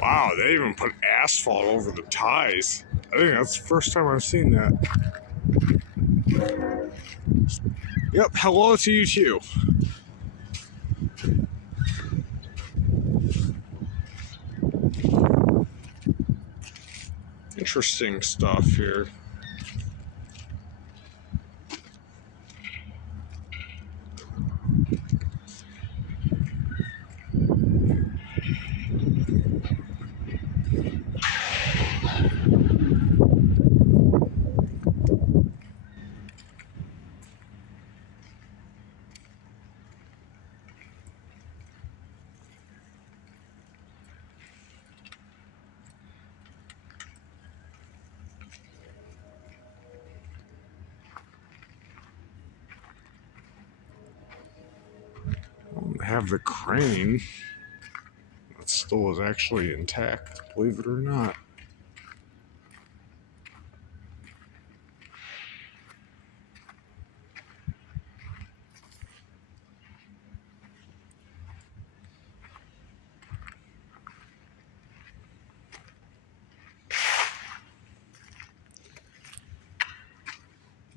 Wow, they even put asphalt over the ties. I think that's the first time I've seen that. Yep, hello to you too. Interesting stuff here. Have the crane that still is actually intact, believe it or not.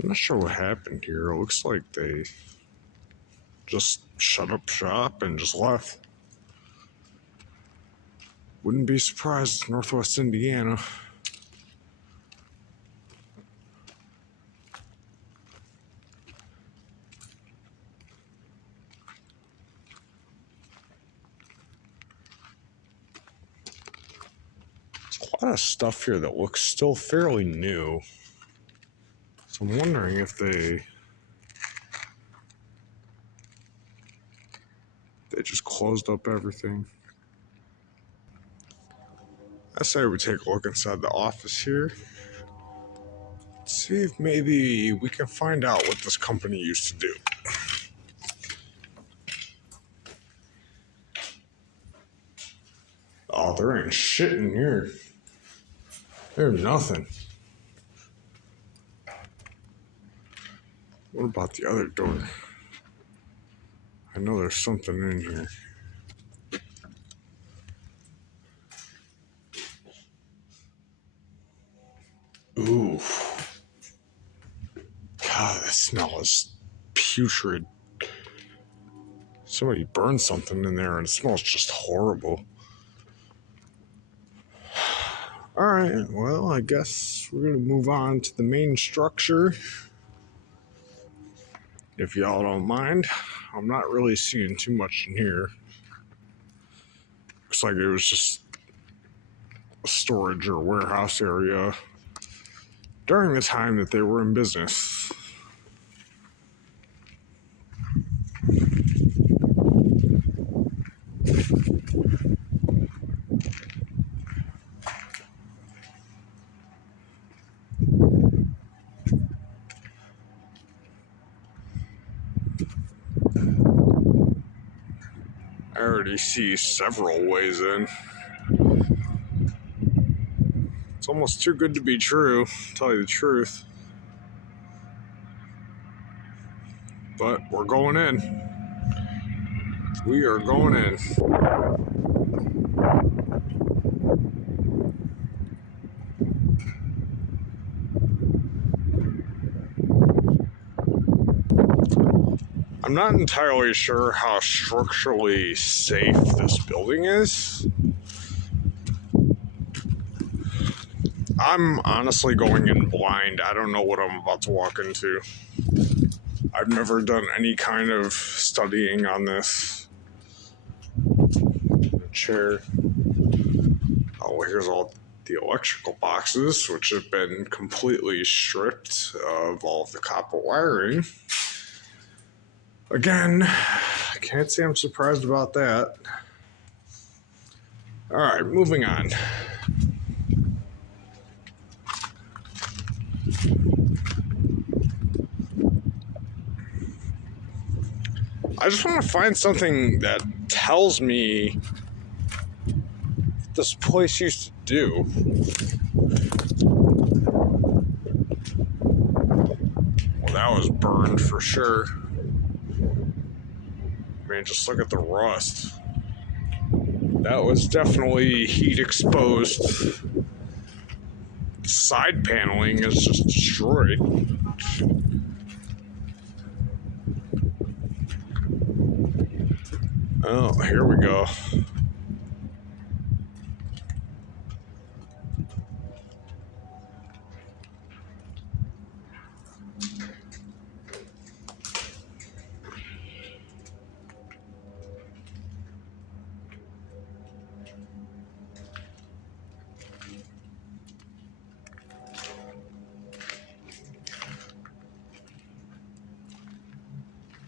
I'm not sure what happened here. It looks like they just shut up shop and just left. Wouldn't be surprised, Northwest Indiana. There's a lot of stuff here that looks still fairly new. So I'm wondering if they just closed up everything. I say we take a look inside the office here. See if maybe we can find out what this company used to do. Oh, there ain't shit in here. There's nothing. What about the other door? I know there's something in here. Ooh. God, that smell is putrid. Somebody burned something in there and it smells just horrible. Alright, well, I guess we're going to move on to the main structure. If y'all don't mind, I'm not really seeing too much in here. Looks like it was just a storage or warehouse area during the time that they were in business. I already see several ways in. It's almost too good to be true, to tell you the truth. But we're going in. We are going in. I'm not entirely sure how structurally safe this building is. I'm honestly going in blind. I don't know what I'm about to walk into. I've never done any kind of studying on this. Chair. Oh, here's all the electrical boxes, which have been completely stripped of all of the copper wiring. Again, I can't say I'm surprised about that. All right, moving on. I just want to find something that tells me what this place used to do. Well, that was burned for sure. I mean, just look at the rust. That was definitely heat exposed. The side paneling is just destroyed. Oh, here we go.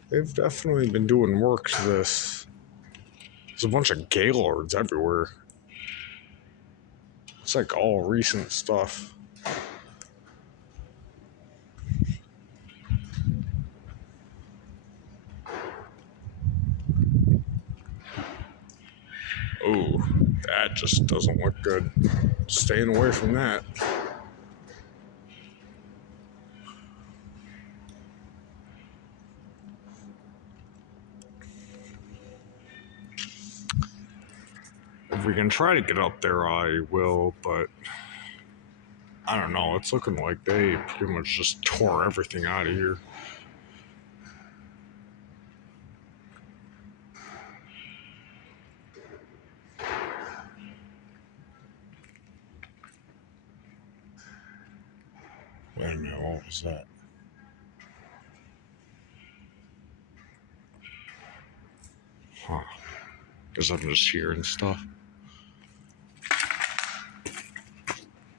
They've definitely been doing work to this. There's a bunch of gaylords everywhere. It's like all recent stuff. Oh, that just doesn't look good. Staying away from that. If we can try to get up there, I will, but I don't know. It's looking like they pretty much just tore everything out of here. Wait a minute, what was that? Huh. Because I'm just hearing stuff.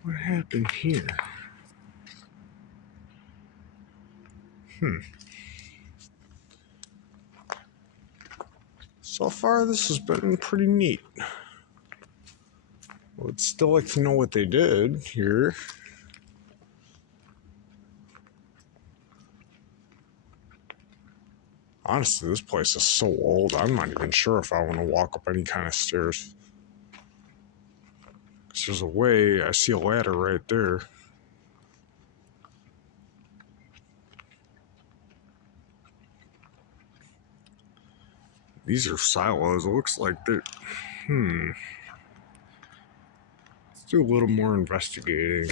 What happened here? So far, this has been pretty neat. I would still like to know what they did here. Honestly, this place is so old, I'm not even sure if I want to walk up any kind of stairs. Because there's a way, I see a ladder right there. These are silos. It looks like they're... Let's do a little more investigating.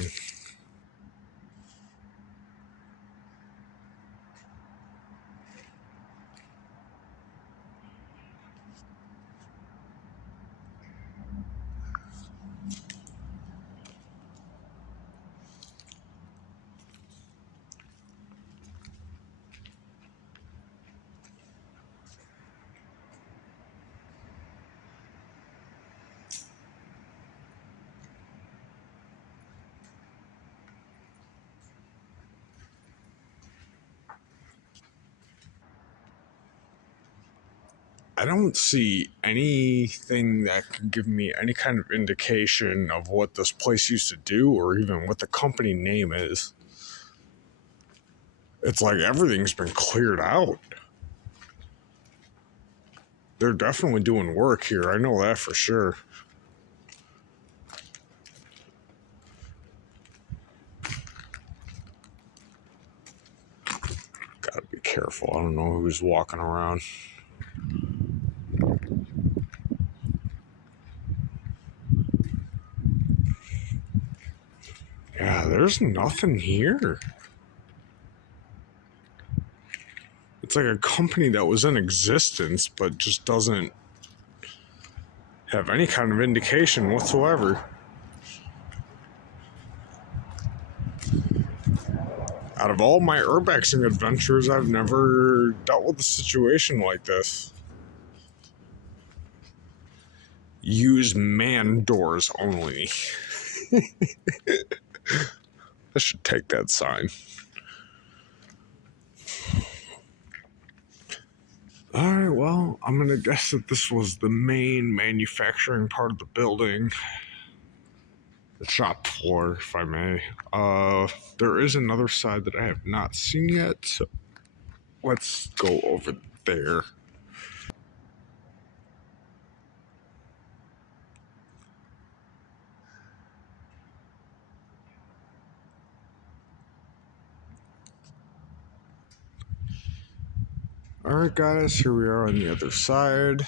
I don't see anything that can give me any kind of indication of what this place used to do or even what the company name is. It's like everything's been cleared out. They're definitely doing work here. I know that for sure. Gotta be careful. I don't know who's walking around. Yeah, there's nothing here. It's like a company that was in existence, but just doesn't have any kind of indication whatsoever. Out of all my urbexing adventures, I've never dealt with a situation like this. Use man doors only. I should take that sign. Alright, well, I'm gonna guess that this was the main manufacturing part of the building. The shop floor, if I may. There is another side that I have not seen yet, so let's go over there. Alright guys, here we are on the other side.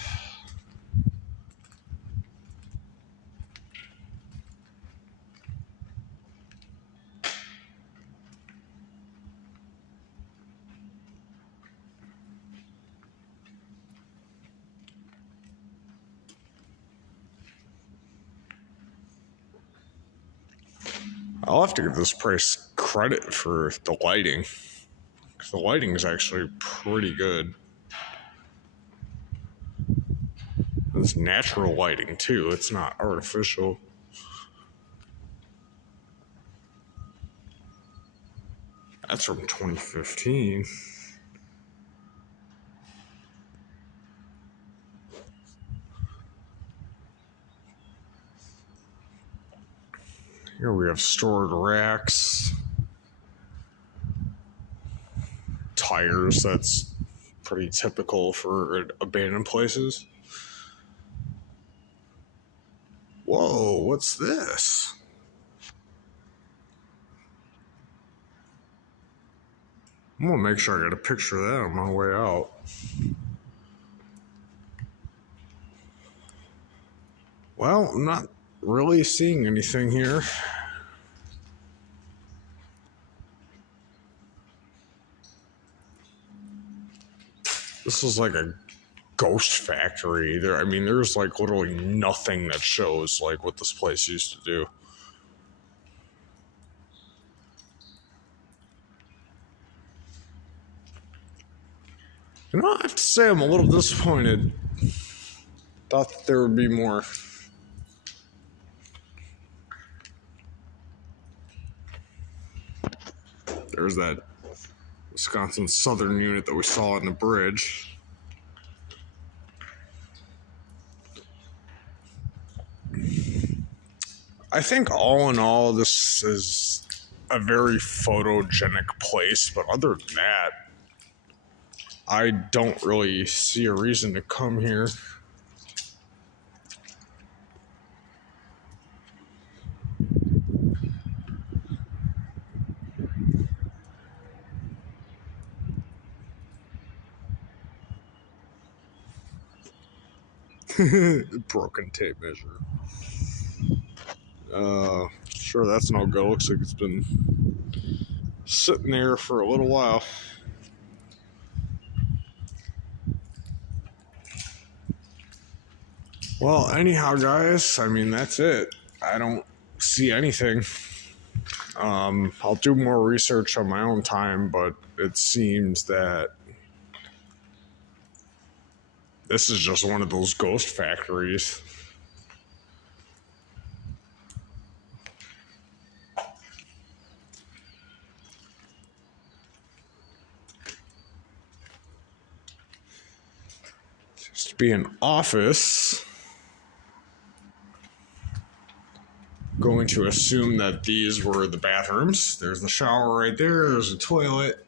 I'll have to give this place credit for the lighting, because the lighting is actually pretty good. It's natural lighting too, it's not artificial. That's from 2015. Here we have stored racks, tires, that's pretty typical for abandoned places. Whoa, what's this? I'm gonna make sure I get a picture of that on my way out. Well, I'm not really seeing anything here. This is like a ghost factory. There's like literally nothing that shows like what this place used to do. You know, I have to say I'm a little disappointed. Thought there would be more. There's that Wisconsin Southern unit that we saw on the bridge. I think all in all, this is a very photogenic place, but other than that, I don't really see a reason to come here. Broken tape measure. Sure, that's no go. Looks like it's been sitting there for a little while. Well, anyhow, guys, that's it. I don't see anything. I'll do more research on my own time, but it seems that this is just one of those ghost factories. Seems to be an office. Going to assume that these were the bathrooms. There's the shower right there. There's a toilet.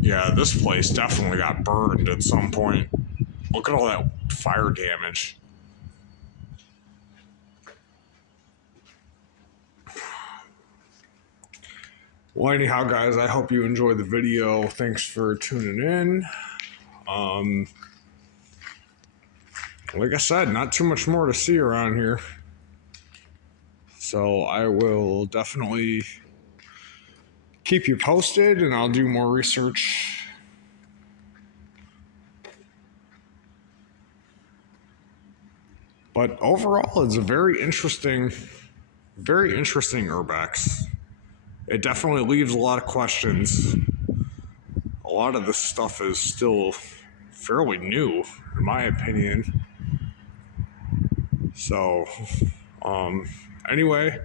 Yeah, this place definitely got burned at some point. Look at all that fire damage. Well, anyhow, guys, I hope you enjoyed the video. Thanks for tuning in. Like I said, not too much more to see around here. So I will definitely keep you posted, and I'll do more research. But overall, it's a very interesting Urbex. It definitely leaves a lot of questions. A lot of this stuff is still fairly new, in my opinion. So, anyway,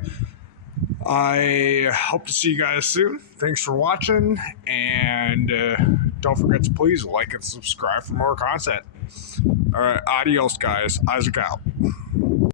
I hope to see you guys soon. Thanks for watching, and don't forget to please like and subscribe for more content. All right, adios, guys. Isaac out.